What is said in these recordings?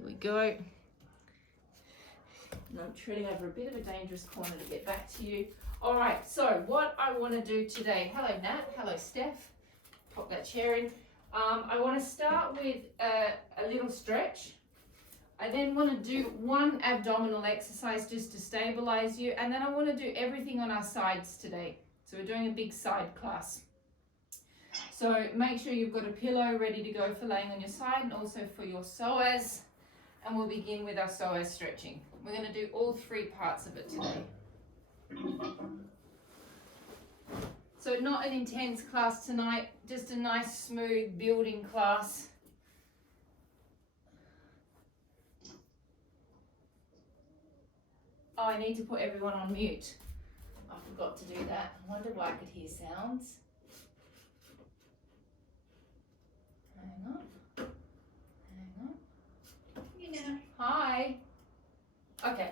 Here we go. And I'm treading over a bit of a dangerous corner to get back to you. All right, so what I want to do today, hello Nat, hello Steph, pop that chair in. I want to start with a little stretch. I then want to do one abdominal exercise just to stabilize you, and then I want to do everything on our sides today. So we're doing a big side class. So make sure you've got a pillow ready to go for laying on your side and also for your psoas. And we'll begin with our psoas stretching. We're going to do all three parts of it today. So not an intense class tonight, just a nice smooth building class. Oh, I need to put everyone on mute. I forgot to do that. I wonder why I could hear sounds. Hang on. Hang on. You know. Hi. Okay,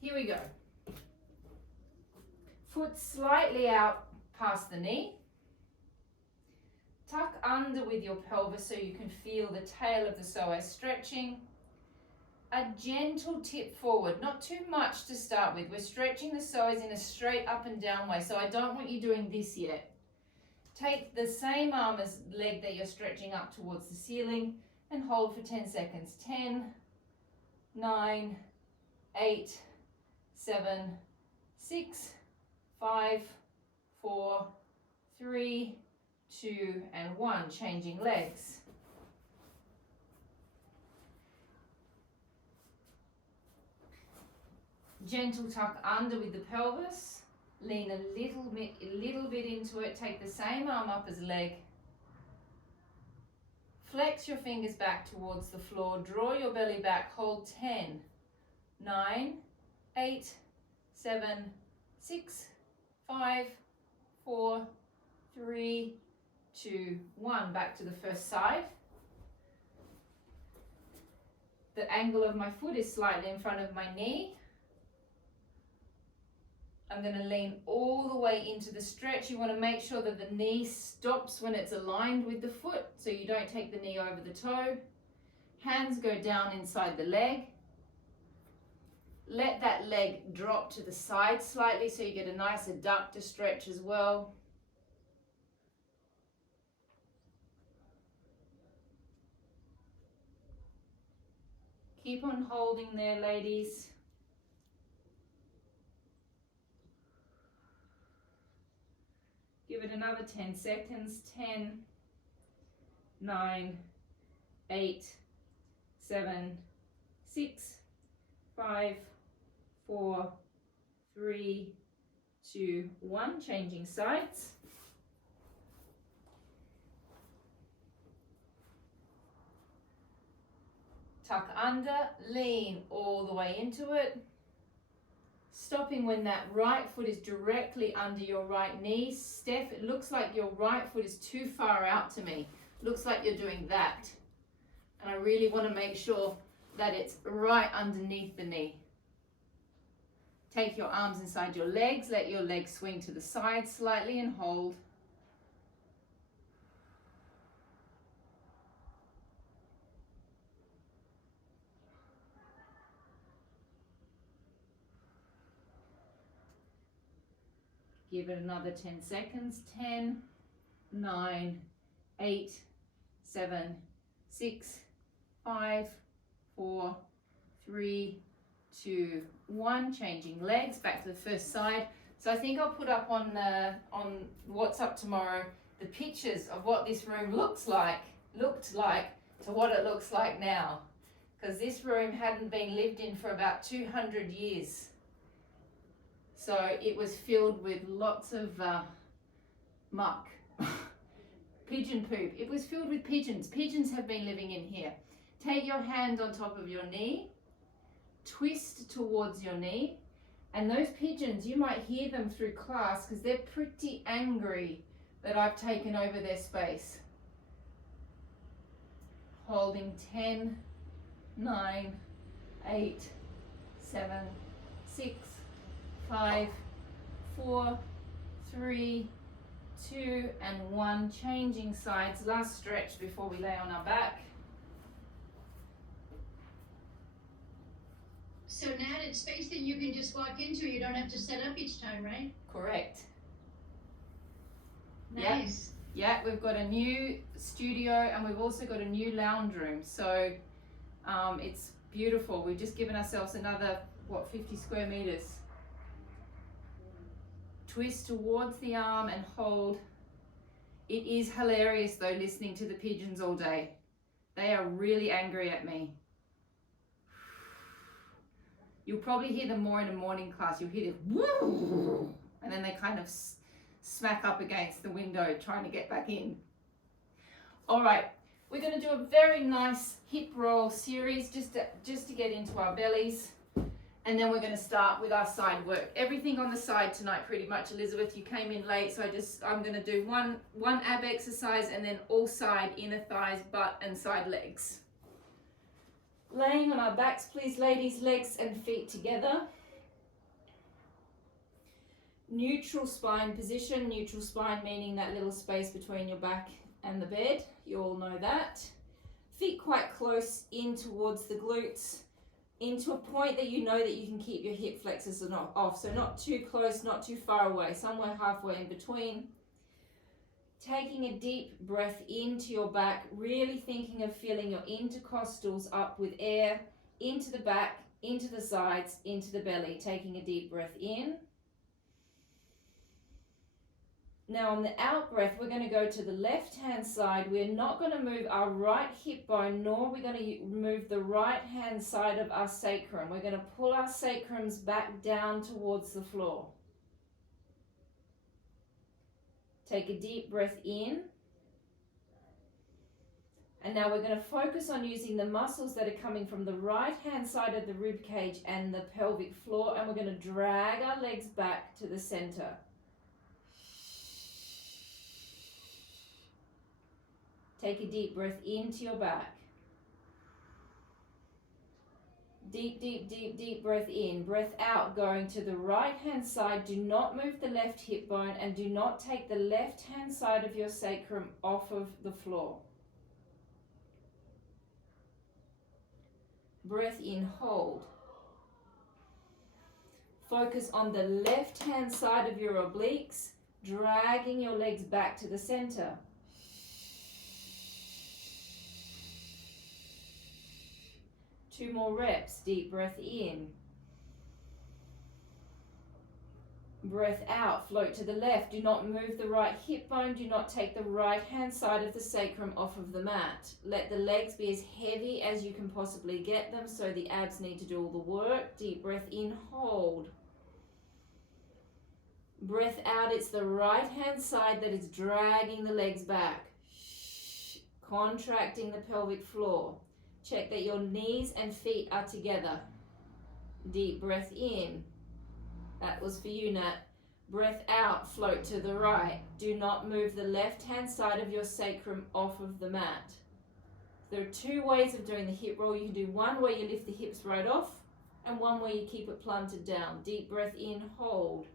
here we go. Foot slightly out past the knee. Tuck under with your pelvis so you can feel the tail of the psoas stretching. A gentle tip forward, not too much to start with. We're stretching the psoas in a straight up and down way, so I don't want you doing this yet. Take the same arm as leg that you're stretching up towards the ceiling and hold for 10 seconds. 10, 9, 8, 7, 6, 5, 4, 3, 2, and 1. Changing legs. Gentle tuck under with the pelvis. Lean a little bit into it. Take the same arm up as leg. Flex your fingers back towards the floor. Draw your belly back. Hold 10, 9, 8, 7, 6, 5, 4, 3, 2, 1. Back to the first side. The angle of my foot is slightly in front of my knee. I'm going to lean all the way into the stretch. You want to make sure that the knee stops when it's aligned with the foot, so you don't take the knee over the toe. Hands go down inside the leg. Let that leg drop to the side slightly so you get a nice adductor stretch as well. Keep on holding there, ladies. Give it another 10 seconds. 10, 9, 8, 7, 6, 5, 4, 3, 2, 1. Changing sides. Tuck under, lean all the way into it. Stopping when that right foot is directly under your right knee. Steph, it looks like your right foot is too far out to me. Looks like you're doing that. And I really want to make sure that it's right underneath the knee. Take your arms inside your legs. Let your legs swing to the side slightly and hold. Give it another 10 seconds. 10, 9, 8, 7, 6, 5, 4, 3, 2, 1. Changing legs. Back to the first side. So I think I'll put up on What's Up tomorrow the pictures of what this room looked like to what it looks like now. Because this room hadn't been lived in for about 200 years. So it was filled with lots of muck, pigeon poop. It was filled with pigeons. Pigeons have been living in here. Take your hand on top of your knee, twist towards your knee, and those pigeons, you might hear them through class because they're pretty angry that I've taken over their space. Holding 10, 9, 8, 7, 6, 5, 4, 3, 2, and 1. Changing sides. Last stretch before we lay on our back. So Nat, it's space that you can just walk into. You don't have to set up each time, right? Correct. Nice. Yeah, we've got a new studio and we've also got a new lounge room. So it's beautiful. We've just given ourselves another, 50 square meters. Twist towards the arm and hold. It is hilarious though, listening to the pigeons all day. They are really angry at me. You'll probably hear them more in a morning class. You'll hear this woo, and then they kind of smack up against the window trying to get back in. All right, we're going to do a very nice hip roll series just to get into our bellies. And then we're going to start with our side work. Everything on the side tonight pretty much, Elizabeth. You came in late, so I'm going to do one ab exercise and then all side, inner thighs, butt and side legs. Laying on our backs, please, ladies, legs and feet together. Neutral spine position. Neutral spine meaning that little space between your back and the bed. You all know that. Feet quite close in towards the glutes, into a point that you know that you can keep your hip flexors off. So not too close, not too far away, somewhere halfway in between. Taking a deep breath into your back, really thinking of filling your intercostals up with air, into the back, into the sides, into the belly. Taking a deep breath in. Now on the out breath, we're going to go to the left-hand side. We're not going to move our right hip bone, nor are we going to move the right-hand side of our sacrum. We're going to pull our sacrums back down towards the floor. Take a deep breath in. And now we're going to focus on using the muscles that are coming from the right-hand side of the rib cage and the pelvic floor, and we're going to drag our legs back to the center. Take a deep breath into your back. Deep, deep, deep, deep breath in. Breath out, going to the right-hand side. Do not move the left hip bone and do not take the left-hand side of your sacrum off of the floor. Breath in, hold. Focus on the left-hand side of your obliques, dragging your legs back to the center. Two more reps. Deep breath in. Breath out. Float to the left. Do not move the right hip bone. Do not take the right hand side of the sacrum off of the mat. Let the legs be as heavy as you can possibly get them, so the abs need to do all the work. Deep breath in. Hold. Breath out. It's the right hand side that is dragging the legs back. Contracting the pelvic floor. Check that your knees and feet are together. Deep breath in. That was for you, Nat. Breath out, float to the right. Do not move the left-hand side of your sacrum off of the mat. There are two ways of doing the hip roll. You can do one where you lift the hips right off and one where you keep it planted down. Deep breath in, hold.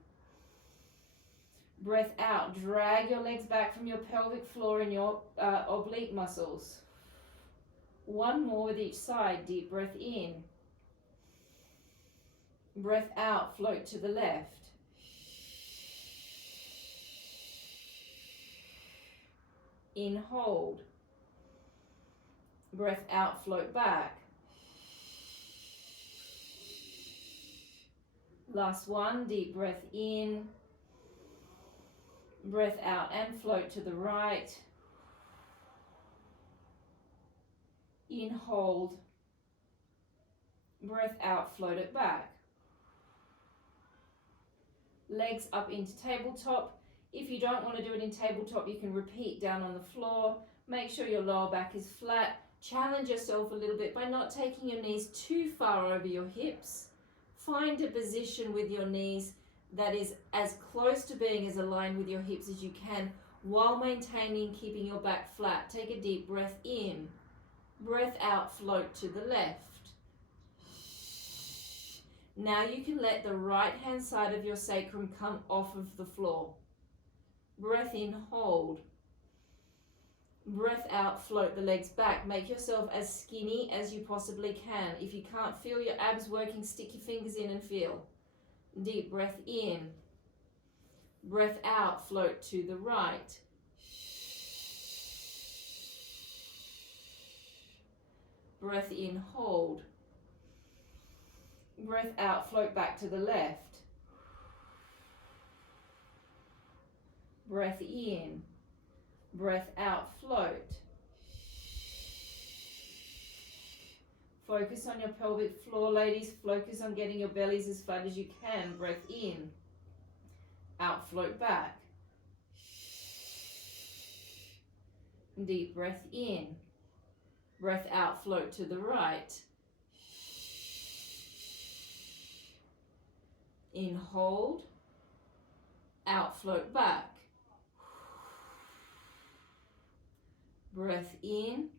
Breath out, drag your legs back from your pelvic floor and your oblique muscles. One more with each side. Deep breath in. Breath out, float to the left. In, hold. Breath out, float back. Last one, deep breath in. Breath out and float to the right. In, hold. Breath out, float it back. Legs up into tabletop. If you don't want to do it in tabletop, you can repeat down on the floor. Make sure your lower back is flat. Challenge yourself a little bit by not taking your knees too far over your hips. Find a position with your knees that is as close to being as aligned with your hips as you can, while maintaining keeping your back flat. Take a deep breath in. Breath out, float to the left. Now you can let the right hand side of your sacrum come off of the floor. Breath in, hold. Breath out, float the legs back. Make yourself as skinny as you possibly can. If you can't feel your abs working, stick your fingers in and feel. Deep breath in. Breath out, float to the right. Breath in, hold. Breath out, float back to the left. Breath in. Breath out, float. Focus on your pelvic floor, ladies. Focus on getting your bellies as flat as you can. Breath in. Out, float back. Deep breath in. Breath out, float to the right. In, hold. Out, float back. Breath in.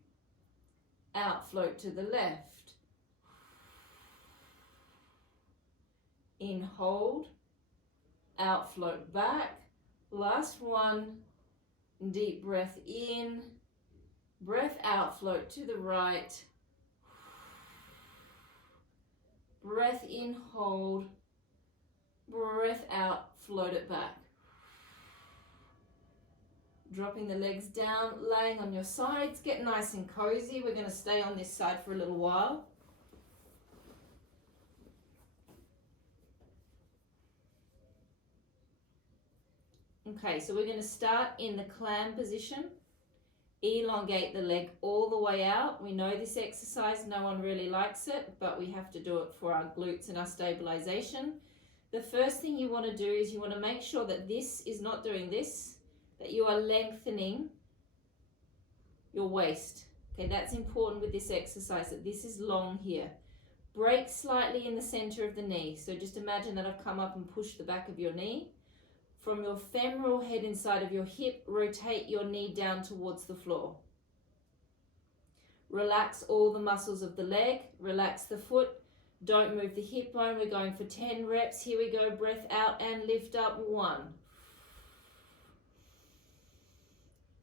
Out, float to the left. In, hold. Out, float back. Last one. Deep breath in. Breath out, float to the right. Breath in, hold. Breath out, float it back. Dropping the legs down, laying on your sides. Get nice and cozy. We're going to stay on this side for a little while. Okay, so we're going to start in the clam position. Elongate the leg all the way out. We know this exercise, no one really likes it, but we have to do it for our glutes and our stabilization. The first thing you want to do is you want to make sure that this is not doing this, that you are lengthening your waist. Okay, that's important with this exercise, that this is long here. Break slightly in the center of the knee. So just imagine that I've come up and pushed the back of your knee. From your femoral head inside of your hip, rotate your knee down towards the floor. Relax all the muscles of the leg, relax the foot, don't move the hip bone. We're going for 10 reps. Here we go, breath out and lift up. 1,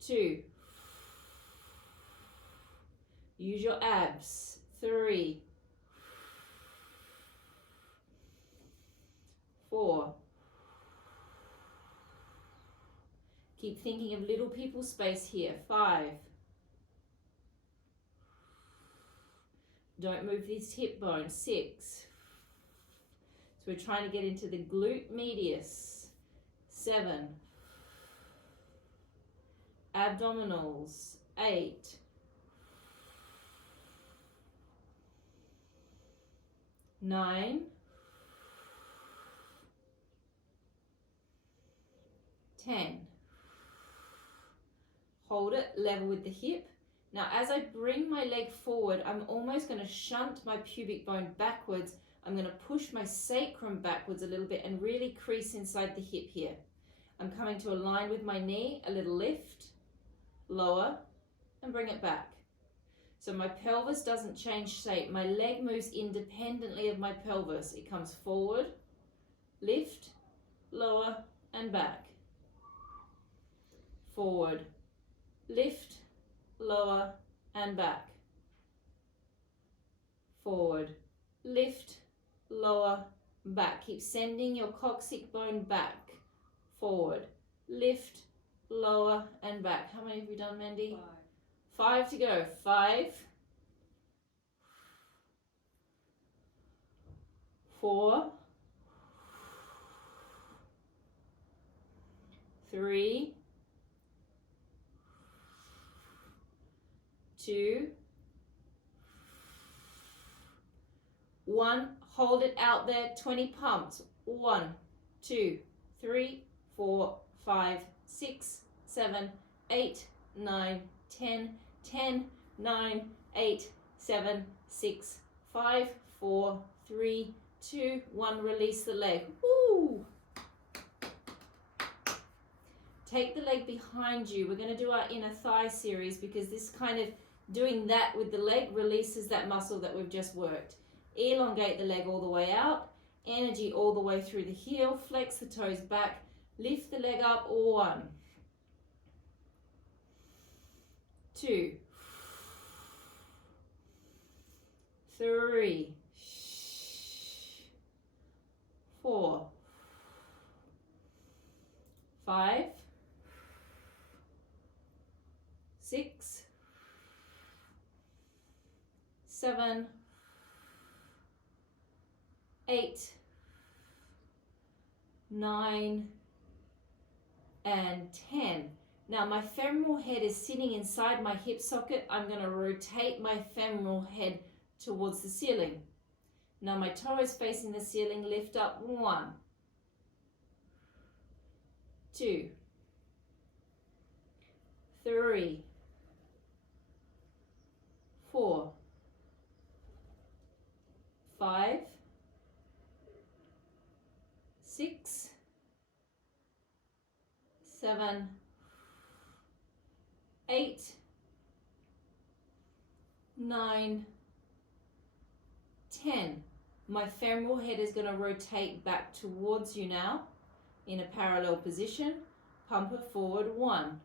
2, use your abs. 3, 4, keep thinking of little people space here. 5, don't move this hip bone. 6, so we're trying to get into the glute medius. 7, abdominals. 8, 9, 10. Hold it level with the hip. Now as I bring my leg forward, I'm almost going to shunt my pubic bone backwards. I'm going to push my sacrum backwards a little bit and really crease inside the hip here. I'm coming to align with my knee, a little lift, lower, and bring it back. So my pelvis doesn't change shape. My leg moves independently of my pelvis. It comes forward, lift, lower, and back. Forward, lift, lower, and back. Forward, lift, lower, back. Keep sending your coccyx bone back. Forward, lift, lower, and back. How many have we done, Mandy? 5 to go. 5, 4, 3, 2, 1. Hold it out there. 20 pumps. 1, 2, 3, 4, 5, 6, 7, 8, 9, 10, 10, 9, 8, 7, 6, 5, 4, 3, 2, 1. Release the leg. Woo! Take the leg behind you. We're going to do our inner thigh series because this kind of doing that with the leg releases that muscle that we've just worked. Elongate the leg all the way out. Energy all the way through the heel. Flex the toes back. Lift the leg up. 1, 2, 3, 4, 5, 6, 7, 8, 9, and 10. Now my femoral head is sitting inside my hip socket. I'm going to rotate my femoral head towards the ceiling. Now my toe is facing the ceiling. Lift up. 1, 2, 3, 4, 5, 6, 7, 8, 9, 10. My femoral head is going to rotate back towards you now in a parallel position. Pump it forward. 1,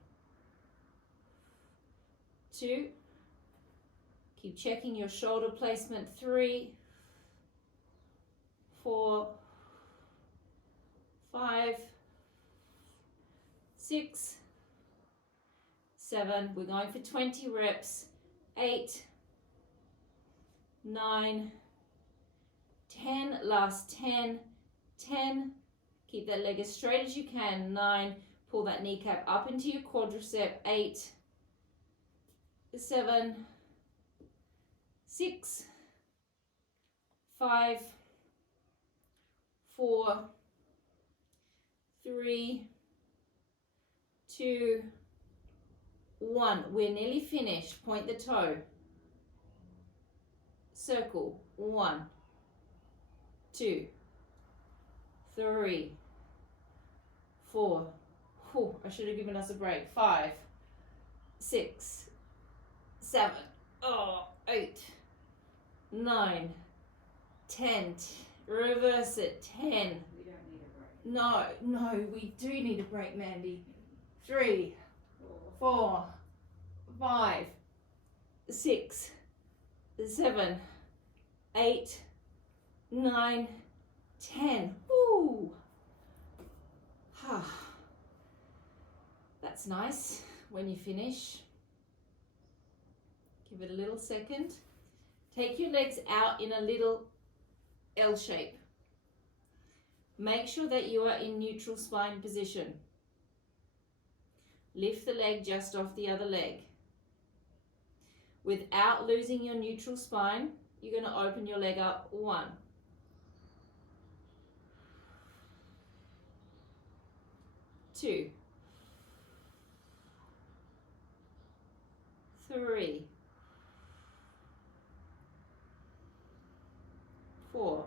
2. Keep checking your shoulder placement. 3, 4, 5, 6, 7. We're going for 20 reps. 8, 9, 10. Last 10. 10. Keep that leg as straight as you can. 9. Pull that kneecap up into your quadricep. 8, 7, 6, 5, 4, 3, 2, 1. We're nearly finished. Point the toe. Circle. 1, 2, 3, 4. Whew, I should have given us a break. 5, 6, 7, 8, 9, 10. Reverse it. 10. We don't need a break. No, we do need a break, Mandy. 3, 4, 5, 6, 7, 8, 9, 10. Woo! That's nice when you finish. Give it a little second. Take your legs out in a little L shape. Make sure that you are in neutral spine position. Lift the leg just off the other leg. Without losing your neutral spine, you're going to open your leg up. 1, 2, 3, 4,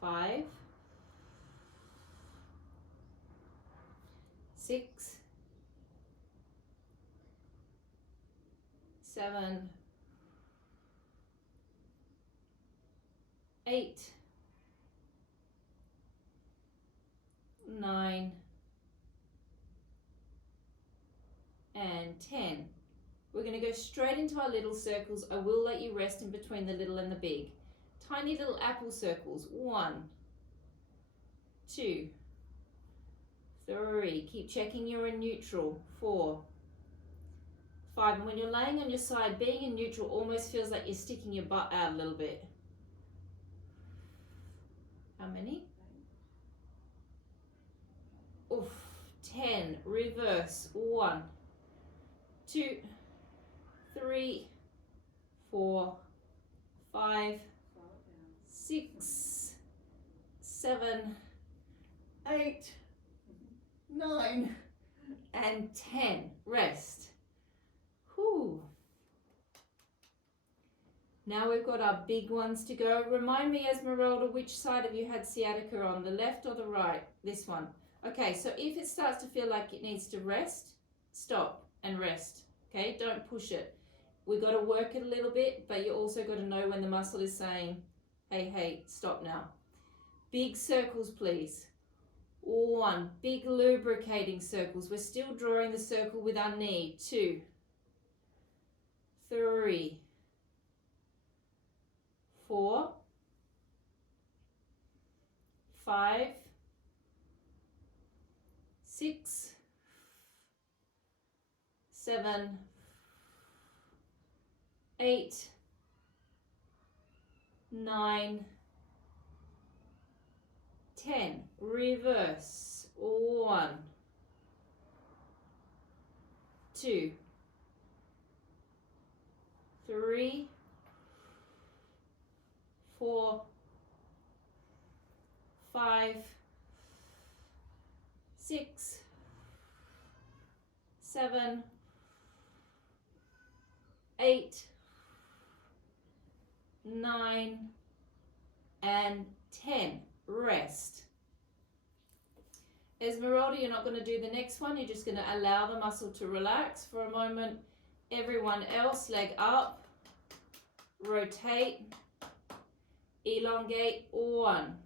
5, 6, 7, 8, 9, and 10. We're going to go straight into our little circles. I will let you rest in between the little and the big. Tiny little apple circles. 1, 2, 3. Keep checking you're in neutral. 4, 5. And when you're laying on your side, being in neutral almost feels like you're sticking your butt out a little bit. How many? Oof. 10. Reverse. 1, 2, 3, 4, 5, 6, 7, 8, 9, and 10. Rest. Whew. Now we've got our big ones to go. Remind me, Esmeralda, which side have you had sciatica on, the left or the right? This one. Okay, so if it starts to feel like it needs to rest, stop and rest. Okay, don't push it. We've got to work it a little bit, but you also got to know when the muscle is saying, hey, stop now. Big circles, please. 1. Big lubricating circles. We're still drawing the circle with our knee. 2, 3, 4, 5, 6, 7, 8, 9, 10. Reverse. 1, 2, 3, 4, 5, 6, 7, 8, 9, and 10. Rest. Esmeralda, you're not going to do the next one. You're just going to allow the muscle to relax for a moment. Everyone else, leg up, rotate, elongate. 1,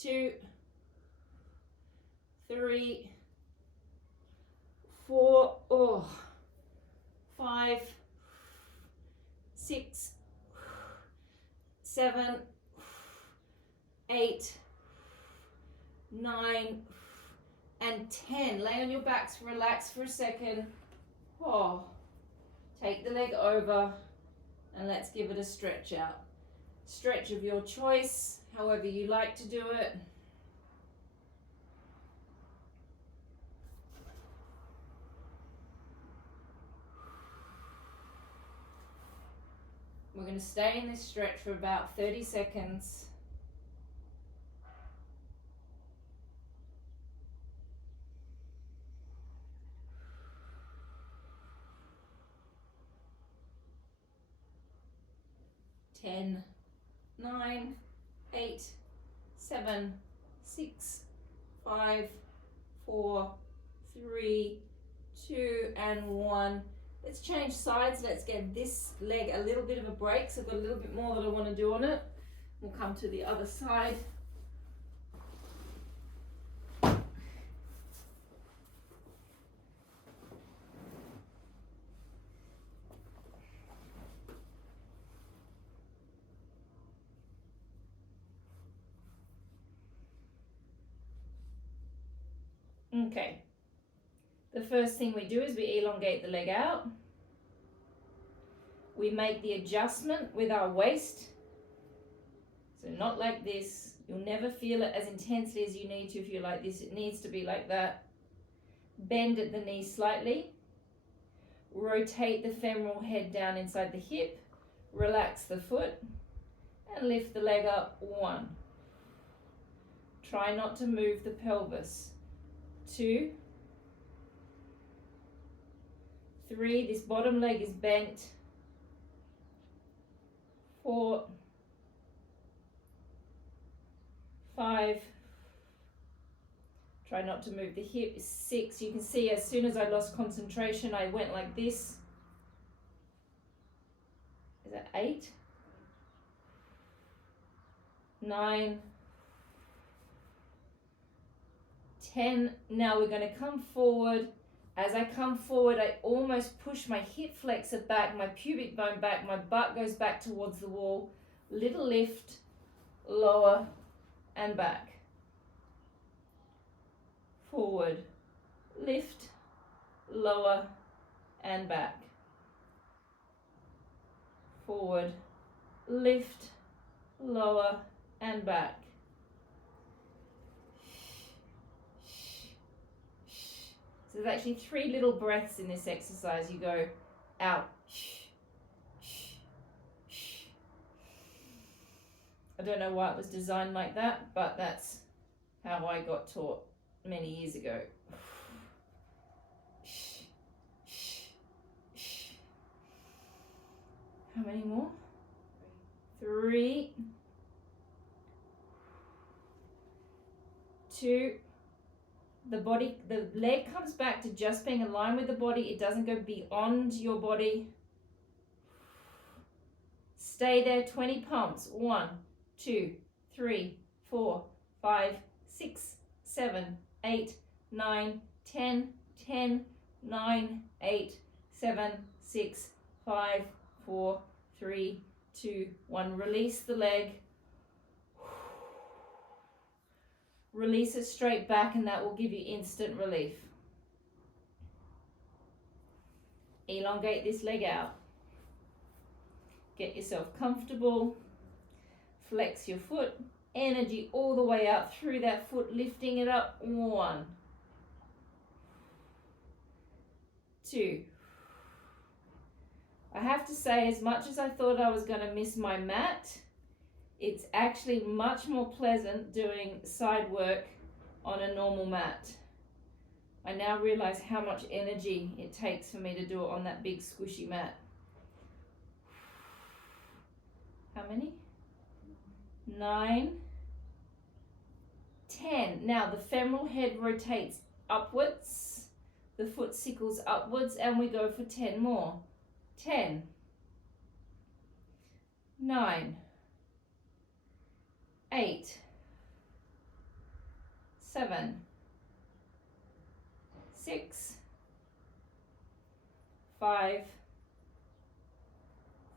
2, 3, 4, 5, 6, 7, 8, 9, and 10. Lay on your backs, relax for a second. Take the leg over and let's give it a stretch out. Stretch of your choice, however you like to do it. We're going to stay in this stretch for about 30 seconds. Ten, 9, 8, 7, 6, 5, 4, 3, 2, and 1. Let's change sides. Let's get this leg a little bit of a break. So I've got a little bit more that I want to do on it. We'll come to the other side. Okay. The first thing we do is we elongate the leg out. We make the adjustment with our waist. So not like this. You'll never feel it as intensely as you need to if you're like this. It needs to be like that. Bend at the knee slightly. Rotate the femoral head down inside the hip. Relax the foot. And lift the leg up. 1. Try not to move the pelvis. 2, 3, this bottom leg is bent. 4, 5, try not to move the hip. 6, you can see as soon as I lost concentration, I went like this. Is that 8? 9, 10. Now we're going to come forward. As I come forward, I almost push my hip flexor back, my pubic bone back, my butt goes back towards the wall. Little lift, lower, and back. Forward, lift, lower, and back. Forward, lift, lower, and back. So there's actually 3 little breaths in this exercise. You go out. I don't know why it was designed like that, but that's how I got taught many years ago. How many more? 3, 2. The leg comes back to just being in line with the body. It doesn't go beyond your body. Stay there, 20 pumps. 1, 2, 3, 4, 5, 6, 7, 8, 9, 10, 10, 9, 8, 7, 6, 5, 4, 3, 2, 1. Release the leg. Release it straight back, and that will give you instant relief. Elongate this leg out. Get yourself comfortable. Flex your foot. Energy all the way out through that foot, lifting it up. 1, 2. I have to say, as much as I thought I was going to miss my mat, it's actually much more pleasant doing side work on a normal mat. I now realize how much energy it takes for me to do it on that big squishy mat. How many? 9, 10. Now the femoral head rotates upwards, the foot sickles upwards, and we go for 10 more. 10, 9, 8, 7, 6, 5,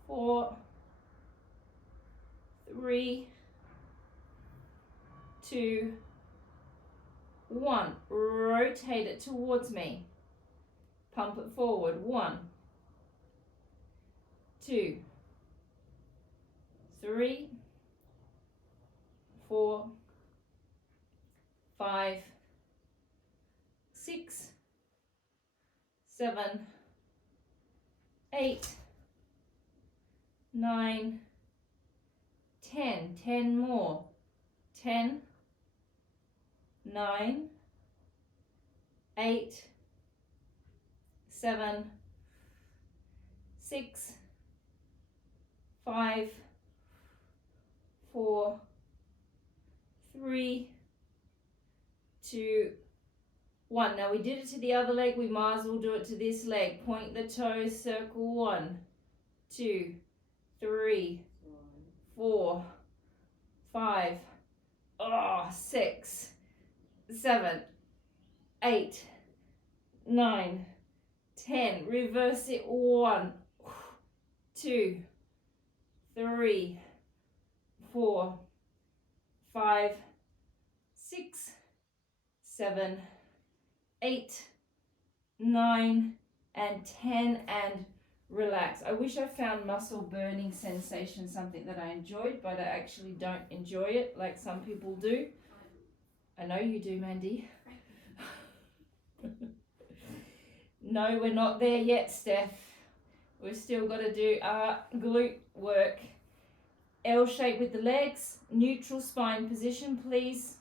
4, 3, 2, 1. Rotate it towards me. Pump it forward. 1, 2, 3, 4, 5, 6, 7, 8, 9, 10. 10 more. 10, 9, 8, 7, 6, 5, 4, 3, 2, 1. Now we did it to the other leg, we might as well do it to this leg. Point the toes, circle. 1, 2, 3, 4, 5, 6, 7, 8, 9, 10. Reverse it. 1, 2, 3, 4, 5, 6, 7, 8, 9, and 10, and relax. I wish I found muscle burning sensation something that I enjoyed, but I actually don't enjoy it like some people do. I know you do, Mandy. No, we're not there yet, Steph. We've still got to do our glute work. L shape with the legs, neutral spine position, please.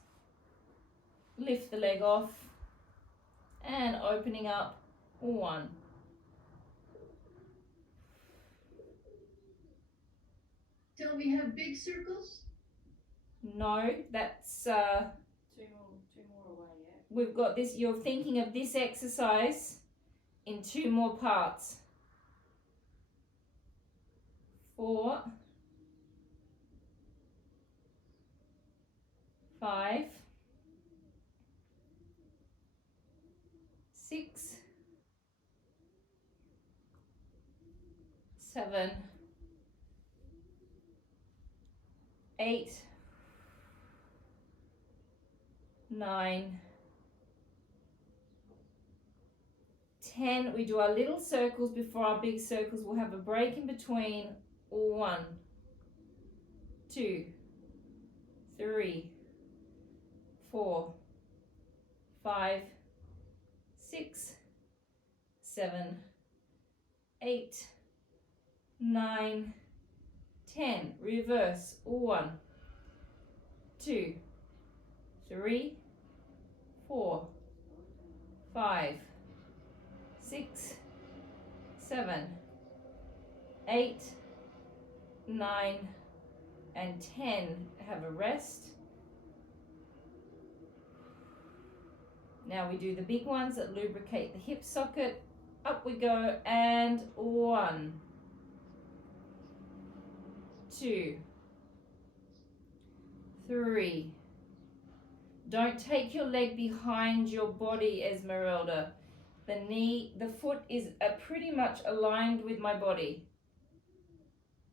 Lift the leg off and opening up. 1. Don't we have big circles? No, that's Two more away, yeah. we've got this. You're thinking of this exercise in 2 more parts. 4, 5, 6, 7, 8, 9, 10. We do our little circles before our big circles. We'll have a break in between. 1, 2, 3, 4, 5, 6, 7, 8, 9, 10. Reverse. 1, 2, 3, 4, 5, 6, 7, 8, 9, and 10. Have a rest. Now we do the big ones that lubricate the hip socket. Up we go, and 1, 2, 3, Don't take your leg behind your body, Esmeralda. The foot is pretty much aligned with my body.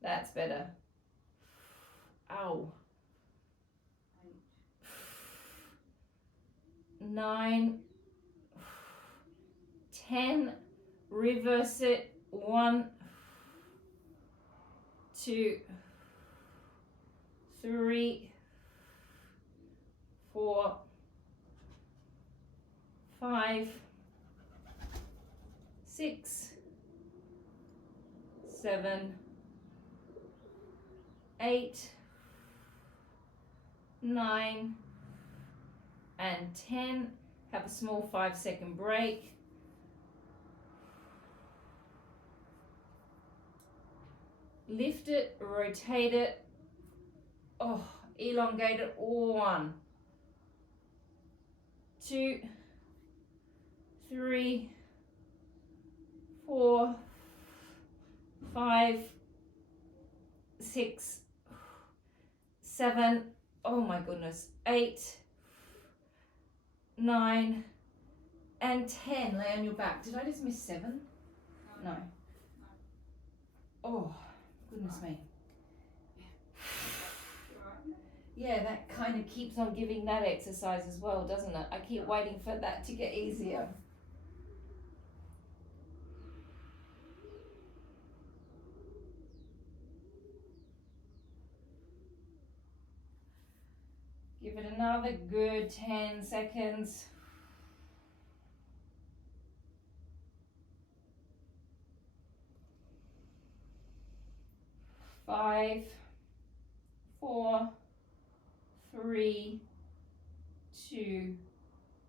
That's better. Ow. 9, 10, reverse it. 1, 2, 3, 4, 5, 6, 7, 8, 9, and 10. Have a small 5-second break. Lift it, rotate it. Oh, elongate it. 1, 2, 3, 4, 5, 6, 7, oh my goodness, 8, 9, and 10. Lay on your back. Did I just miss 7? No. Oh, goodness me. Yeah, that kind of keeps on giving that exercise as well, doesn't it? I keep waiting for that to get easier. Give it another good 10 seconds. 5, 4, 3, 2,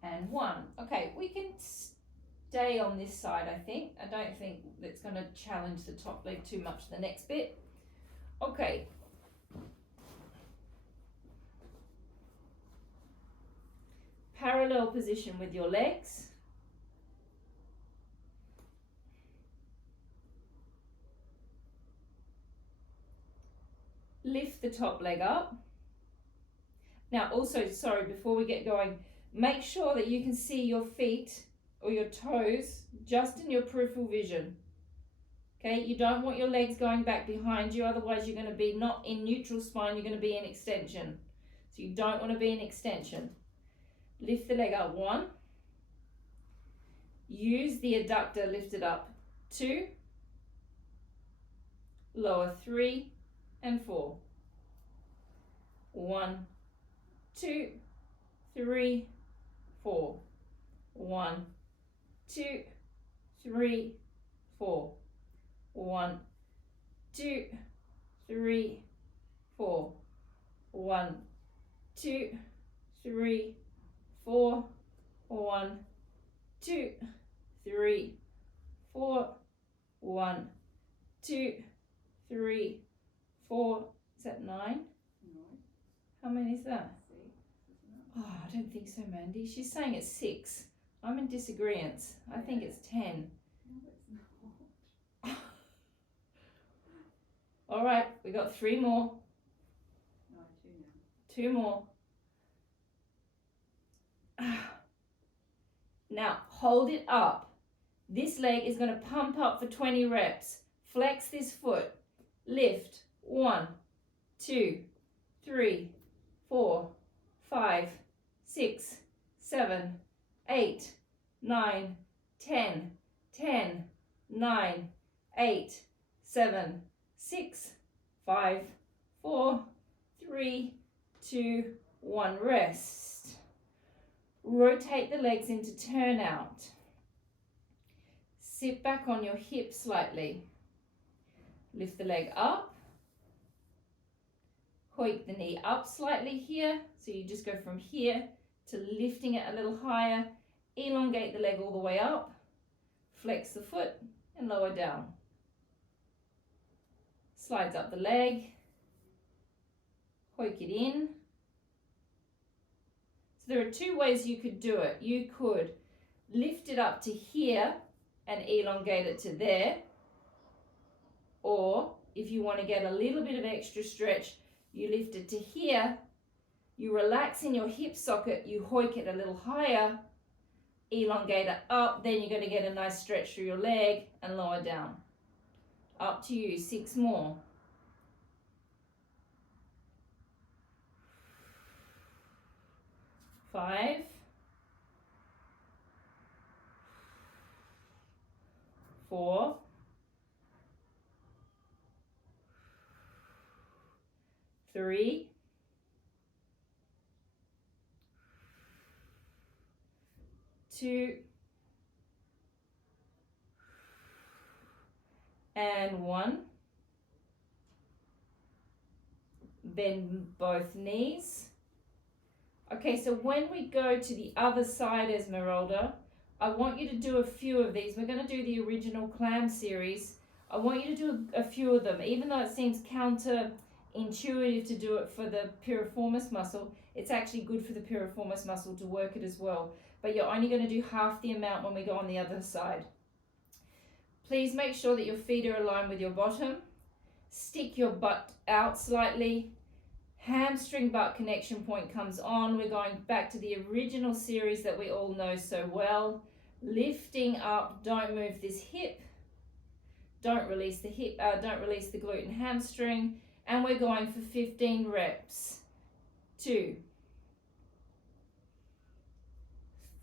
and 1. Okay, we can stay on this side, I think. I don't think that's going to challenge the top leg too much the next bit. Okay. Parallel position with your legs. Lift the top leg up. Now also, sorry, before we get going, make sure that you can see your feet or your toes just in your peripheral vision. Okay, you don't want your legs going back behind you, otherwise you're going to be not in neutral spine, you're going to be in extension. So you don't want to be in extension. Lift the leg up. 1. Use the adductor, lift it up. 2. Lower 3 and 4. 1, 2, 3, 4. 1, 2, 3, 4. 1, 2, 3, 4. 1, 2, 3, 4. 1, 2, 3, 4. 1, 2, 3, 4. Is that 9? No. How many is that? 6, isn't it? Oh, I don't think so, Mandy. She's saying it's 6. I'm in disagreement. I think it's 10. No, it's not. All right, we got 3 more. No, 2 now. 2 more. Now, hold it up. This leg is going to pump up for 20 reps. Flex this foot. Lift. 1, 2, 3, 4, 5, 6, 7, 8, 9, 10, 10, 9, 8, 7, 6, 5, 4, 3, 2, 1. Rest. Rotate the legs into turnout. Sit back on your hips slightly. Lift the leg up. Hoik the knee up slightly here. So you just go from here to lifting it a little higher. Elongate the leg all the way up. Flex the foot and lower down. Slides up the leg. Hoik it in. So there are 2 ways you could do it. You could lift it up to here and elongate it to there. Or if you want to get a little bit of extra stretch, you lift it to here You relax in your hip socket, you hoik it a little higher, elongate it up, then you're going to get a nice stretch through your leg and lower down. Up to you, 6 more. 5, 4, 3, 2, and 1. Bend both knees. Okay, so when we go to the other side, Esmeralda, I want you to do a few of these. We're going to do the original clam series. I want you to do a few of them. Even though it seems counterintuitive to do it for the piriformis muscle, it's actually good for the piriformis muscle to work it as well. But you're only going to do half the amount when we go on the other side. Please make sure that your feet are aligned with your bottom. Stick your butt out slightly. Hamstring butt connection point comes on. We're going back to the original series that we all know so well. Lifting up, don't move this hip. Don't release the hip, don't release the glute and hamstring. And we're going for 15 reps. 2,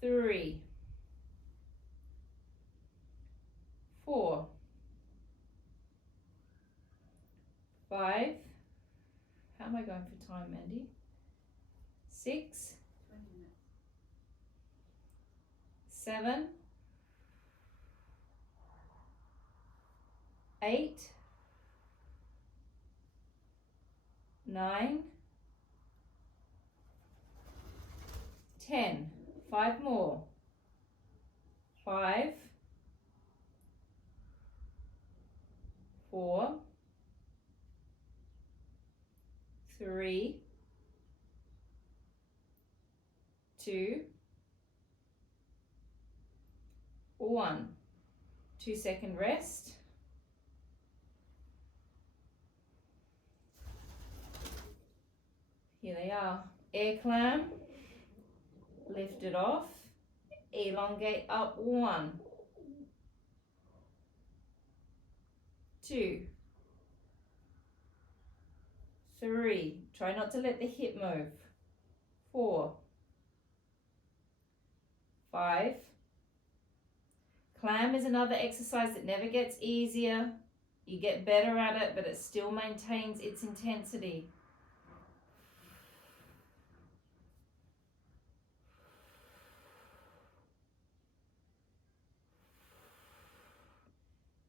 3, 4, 5. How am I going for time, Mandy? 6, 20 minutes. 7, 8, 9, 10. 5 more. 5, 4, 3, 2, 1. 2-second rest. Here they are. Air clam. Lift it off. Elongate up. 1, 2, 3. Try not to let the hip move. 4, 5. Clam is another exercise that never gets easier. You get better at it, but it still maintains its intensity.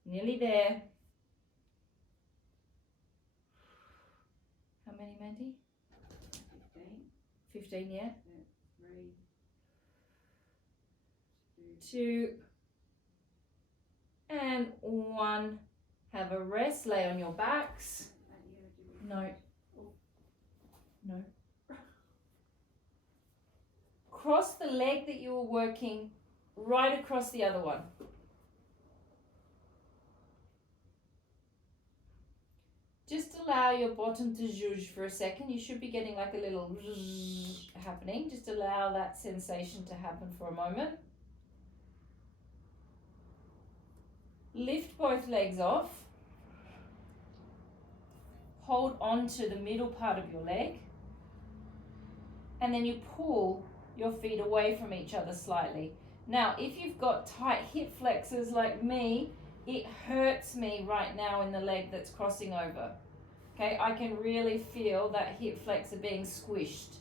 Nearly there. How many, Mandy? 15. 15, yeah. 3, 2, and 1. Have a rest. Lay on your backs. No. No. Cross the leg that you were working right across the other one. Just allow your bottom to zhuzh for a second. You should be getting like a little zhuzh happening. Just allow that sensation to happen for a moment. Lift both legs off. Hold on to the middle part of your leg. And then you pull your feet away from each other slightly. Now, if you've got tight hip flexors like me, it hurts me right now in the leg that's crossing over. Okay, I can really feel that hip flexor being squished.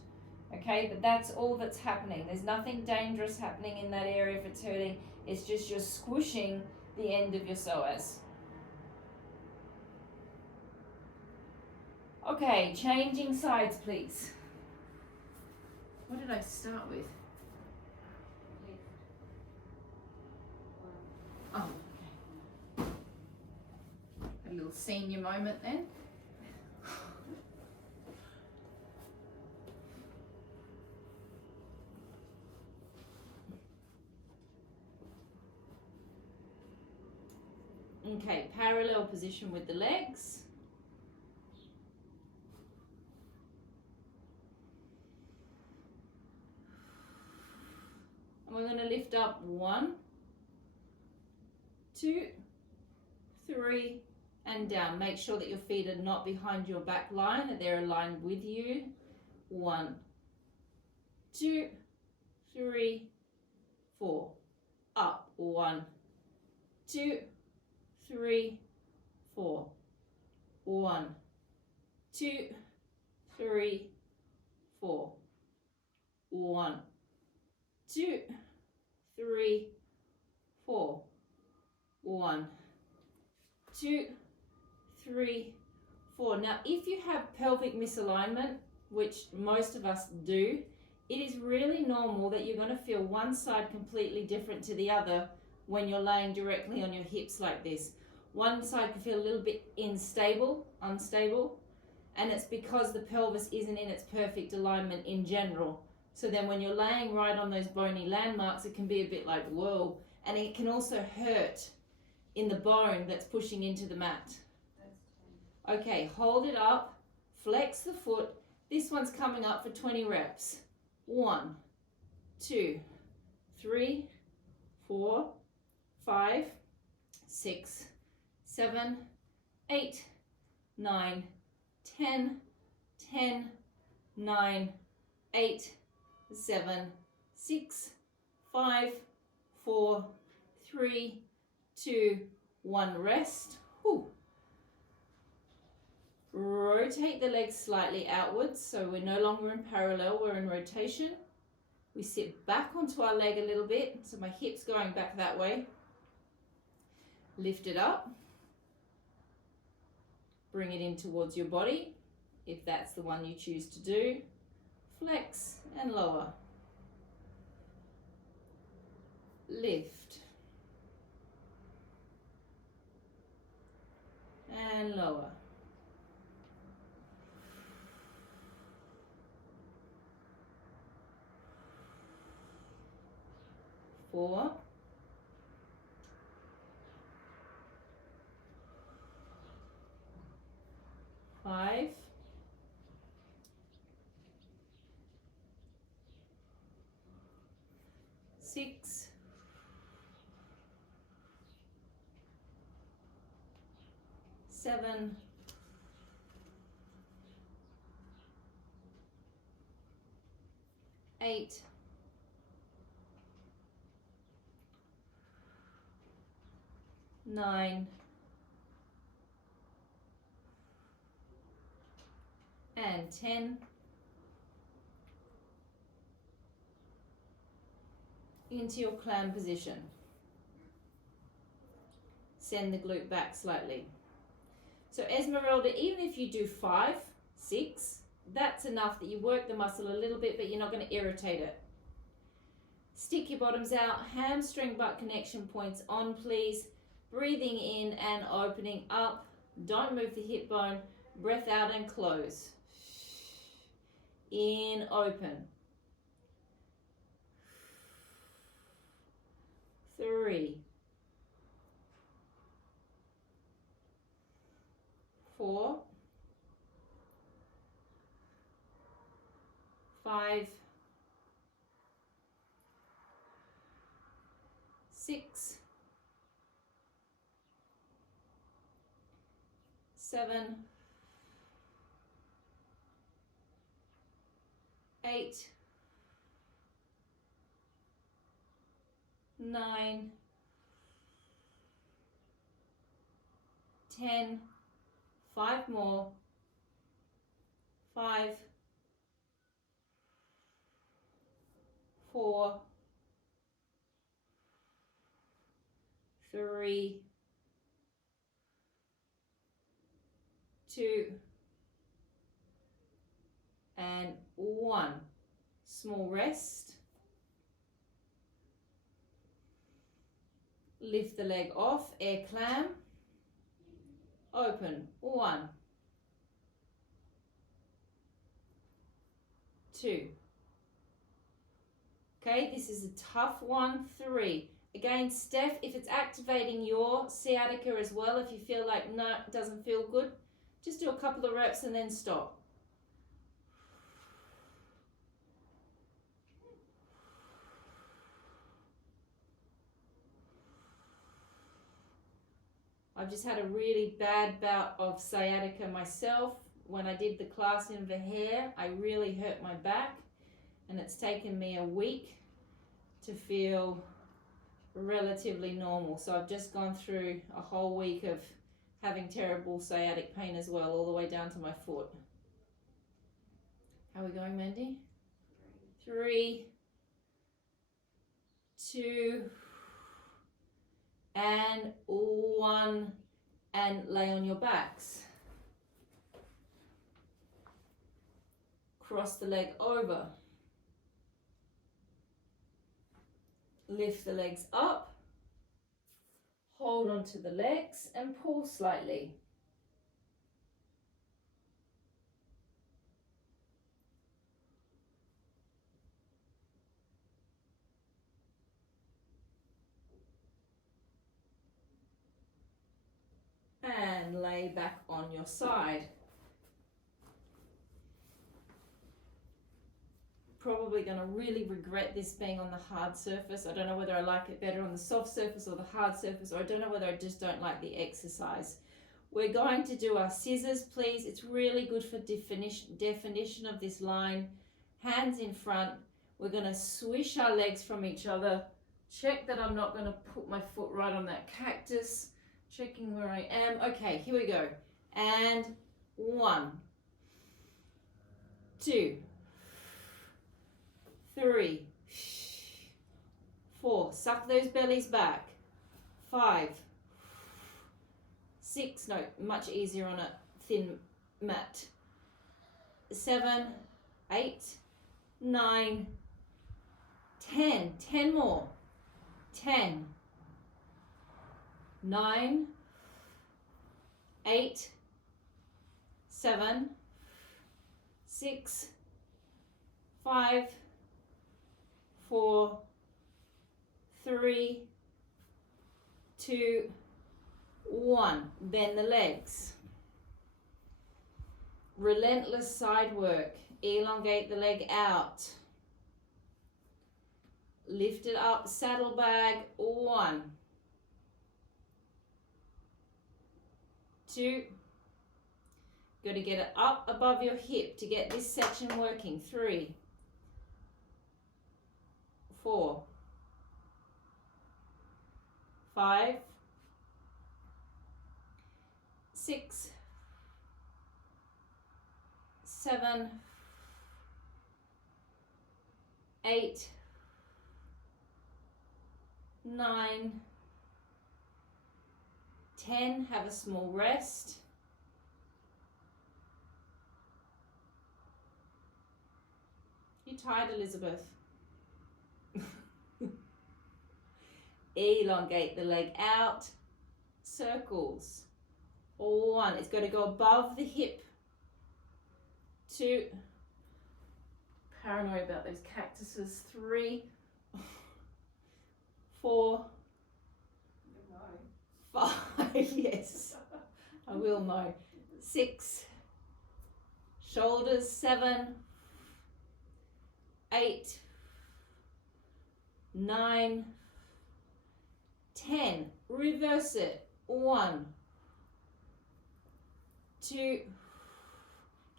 Okay, but that's all that's happening. There's nothing dangerous happening in that area if it's hurting. It's just you're squishing the end of your psoas. Okay, changing sides, please. What did I start with? Oh, okay. A little senior moment then. Okay, parallel position with the legs. We're going to lift up 1, 2, 3, and down. Make sure that your feet are not behind your back line, and they're aligned with you. 1, 2, 3, 4. Up. 1, 2, 3, 4. 1, 2, 3, 4. 1, 2, 3, 4. 1, 2, 3, 4. Now, if you have pelvic misalignment, which most of us do, it is really normal that you're going to feel one side completely different to the other when you're laying directly on your hips like this. One side can feel a little bit unstable, and it's because the pelvis isn't in its perfect alignment in general. So then when you're laying right on those bony landmarks, it can be a bit like, whoa, and it can also hurt in the bone that's pushing into the mat. Okay, hold it up, flex the foot. This one's coming up for 20 reps. 1, 2, 3, 4, 5, 6, 7, 8, 9, 10, 10, 9, 8, 7, 6, 5, 4, 3, 2, 1. Rest. Whew. Rotate the legs slightly outwards, so we're no longer in parallel, we're in rotation. We sit back onto our leg a little bit, so my hips going back that way. Lift it up. Bring it in towards your body, if that's the one you choose to do. Flex and lower. Lift. And lower. 4, 5, 6, 7, 8, 9, and 10. Into your clam position. Send the glute back slightly. So Esmeralda, even if you do 5, 6, that's enough that you work the muscle a little bit, but you're not going to irritate it. Stick your bottoms out, hamstring butt connection points on, please. Breathing in and opening up. Don't move the hip bone. Breath out and close. In, open. 3, 4, 5, 6, 7, 8, 9, 10, 5 more, 5, 4, 3, 2, and 1. Small rest. Lift the leg off, air clam. Open. 1, 2. Okay, this is a tough one. 3. Again, Steph, if it's activating your sciatica as well, if you feel like, no, it doesn't feel good, just do a couple of reps and then stop. I've just had a really bad bout of sciatica myself. When I did the class in Vaher, I really hurt my back, and it's taken me a week to feel relatively normal. So I've just gone through a whole week of having terrible sciatic pain as well, all the way down to my foot. How are we going, Mandy? 3, 2, and 1, and lay on your backs. Cross the leg over. Lift the legs up. Hold onto the legs and pull slightly. And lay back on your side. Probably going to really regret this being on the hard surface. I don't know whether I like it better on the soft surface or the hard surface, or I don't know whether I just don't like the exercise. We're going to do our scissors, please. It's really good for definition of this line. Hands in front. We're going to swish our legs from each other. Check that I'm not going to put my foot right on that cactus. Checking where I am. Okay, here we go. And 1, 2, 3, 4. Suck those bellies back. 5, 6. No, much easier on a thin mat. 7, 8, 9, 10. 10 more. 10, 9, 8, 7, 6, 5, 4, 3, 2, 1. Bend the legs. Relentless side work. Elongate the leg out. Lift it up, saddlebag. 1, 2. Got to get it up above your hip to get this section working. 3, 4, 5, 6, 7, 8, 9, 10. Have a small rest. You tired, Elizabeth? Elongate the leg out. Circles. 1. It's got to go above the hip. 2. Paranoid about those cactuses. 3, 4, 5. Yes, I will know. 6. Shoulders. 7, 8, 9, 10. Reverse it. 1, 2.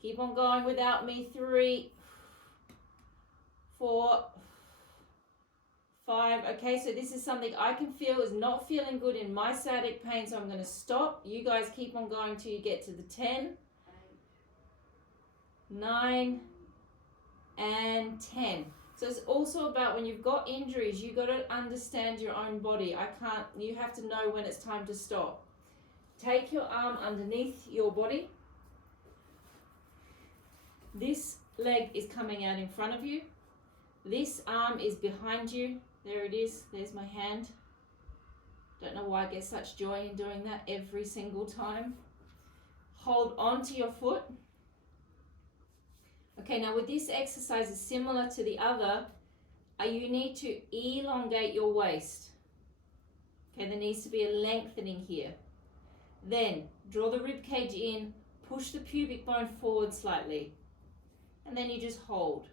Keep on going without me. 3, 4, 5. Okay, so this is something I can feel is not feeling good in my sciatic pain, so I'm going to stop. You guys keep on going till you get to the 10, 9, and 10. So it's also about when you've got injuries, you've got to understand your own body. You have to know when it's time to stop. Take your arm underneath your body. This leg is coming out in front of you. This arm is behind you. There it is. There's my hand. Don't know why I get such joy in doing that every single time. Hold on to your foot. Okay, now with this exercise is similar to the other. You need to elongate your waist. Okay, there needs to be a lengthening here. Then draw the rib cage in, push the pubic bone forward slightly, and then you just hold.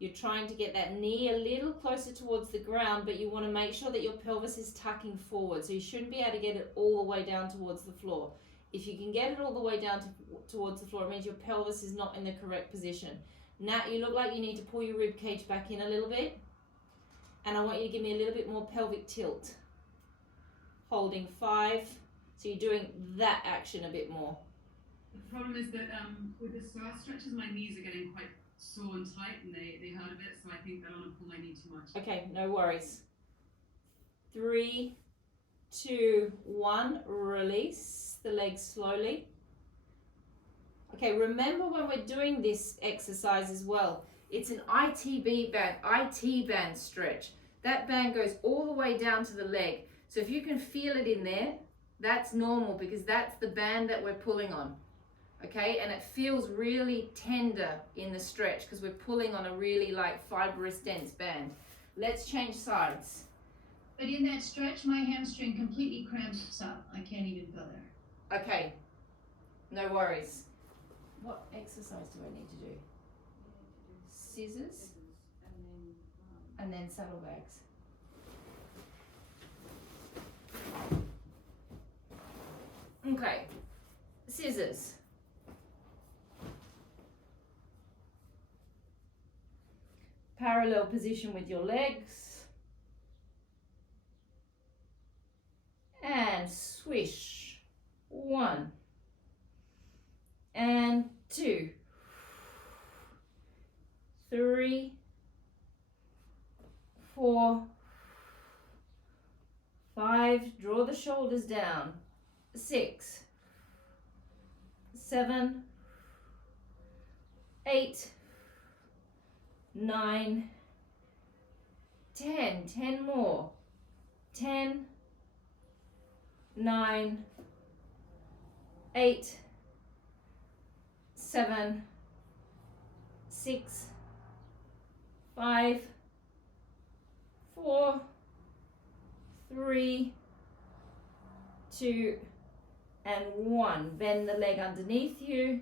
You're trying to get that knee a little closer towards the ground, but you want to make sure that your pelvis is tucking forward. So you shouldn't be able to get it all the way down towards the floor. If you can get it all the way down towards the floor, it means your pelvis is not in the correct position. Now you look like you need to pull your rib cage back in a little bit. And I want you to give me a little bit more pelvic tilt. Holding 5. So you're doing that action a bit more. The problem is that with the star stretches, my knees are getting quite sore and tight, and they hurt a bit, so I think I don't want to pull my knee too much. Okay, no worries. 3, 2, 1, release the legs slowly. Okay, remember when we're doing this exercise as well, it's an IT band stretch. That band goes all the way down to the leg. So if you can feel it in there, that's normal because that's the band that we're pulling on. Okay, and it feels really tender in the stretch because we're pulling on a really like fibrous, dense band. Let's change sides. But in that stretch, my hamstring completely cramps up. I can't even go there. Okay, no worries. What exercise do I need to do? Scissors and then saddlebags. Okay, scissors. Parallel position with your legs. And swish. 1. And 2. 3. 4. 5. Draw the shoulders down. 6. 7. 8. 9, 10, 10 more, 10, 9, 8, 7, 6, 5, 4, 3, 2, and 1. Bend the leg underneath you,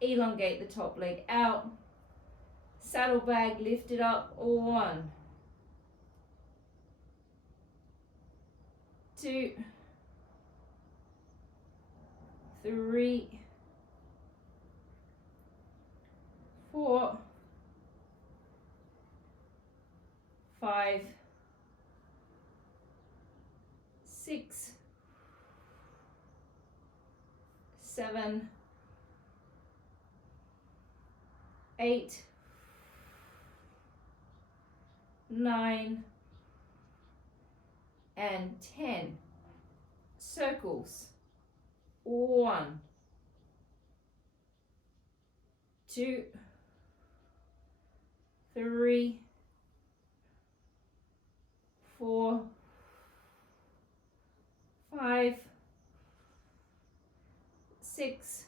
elongate the top leg out. Saddlebag, lift it up. 1, 2, 3, 4, 5, 6, 7, 8, 9, and 10. Circles. 1, 2, 3, 4, 5, 6,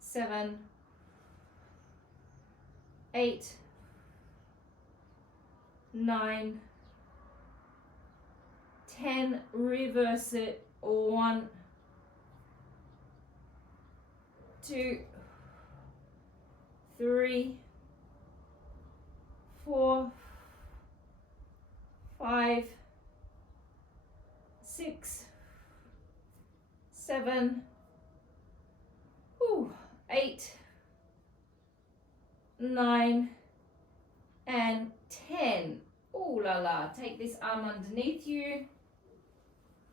7, 8, 9, 10, reverse it. 1, 2, 3, 4, 5, 6, 7, 8, 9, and 10. Ooh la la. Take this arm underneath you.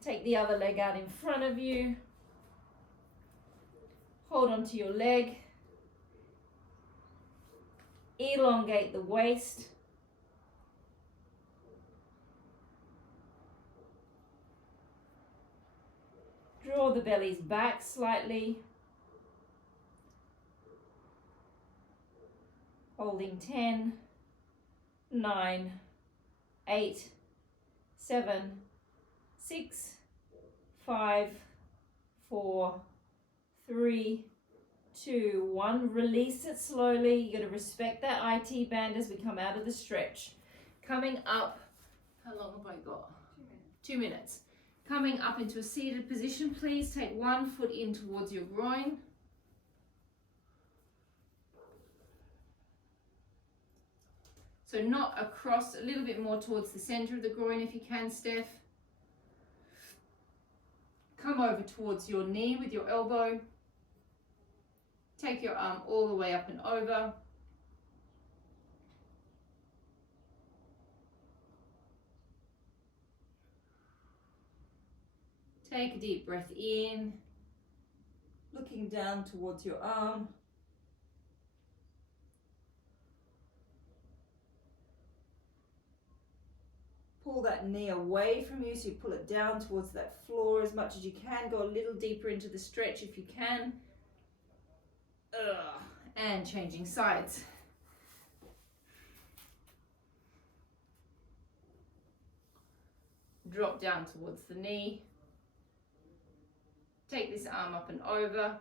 Take the other leg out in front of you. Hold onto your leg. Elongate the waist. Draw the bellies back slightly. Holding 10, 9, 8, 7, 6, 5, 4, 3, 2, 1. Release it slowly. You got to respect that IT band as we come out of the stretch. Coming up, how long have I got? 2 minutes. Coming up into a seated position, please take one foot in towards your groin. So not across, a little bit more towards the center of the groin if you can, Steph. Come over towards your knee with your elbow. Take your arm all the way up and over. Take a deep breath in, looking down towards your arm. Pull that knee away from you, so you pull it down towards that floor as much as you can. Go a little deeper into the stretch if you can. And changing sides. Drop down towards the knee. Take this arm up and over.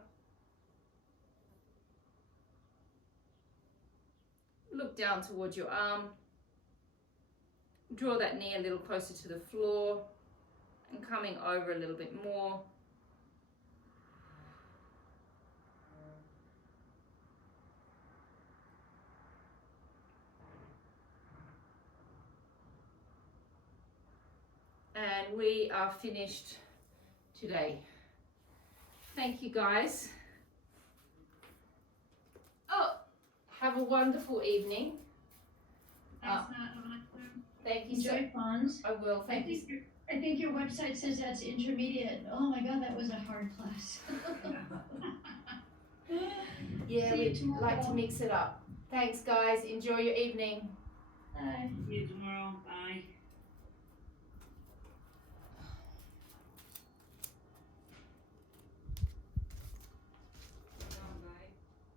Look down towards your arm. Draw that knee a little closer to the floor and coming over a little bit more. And we are finished today. Thank you guys. Oh, have a wonderful evening. Thanks, Nat. Have a nice time. Thank you so Enjoy Pons. I will. Thank you. I think your website says that's intermediate. Oh my God, that was a hard class. Yeah, See you we'd tomorrow. like to mix it up. Thanks, guys. Enjoy your evening. Bye. See you tomorrow. Bye.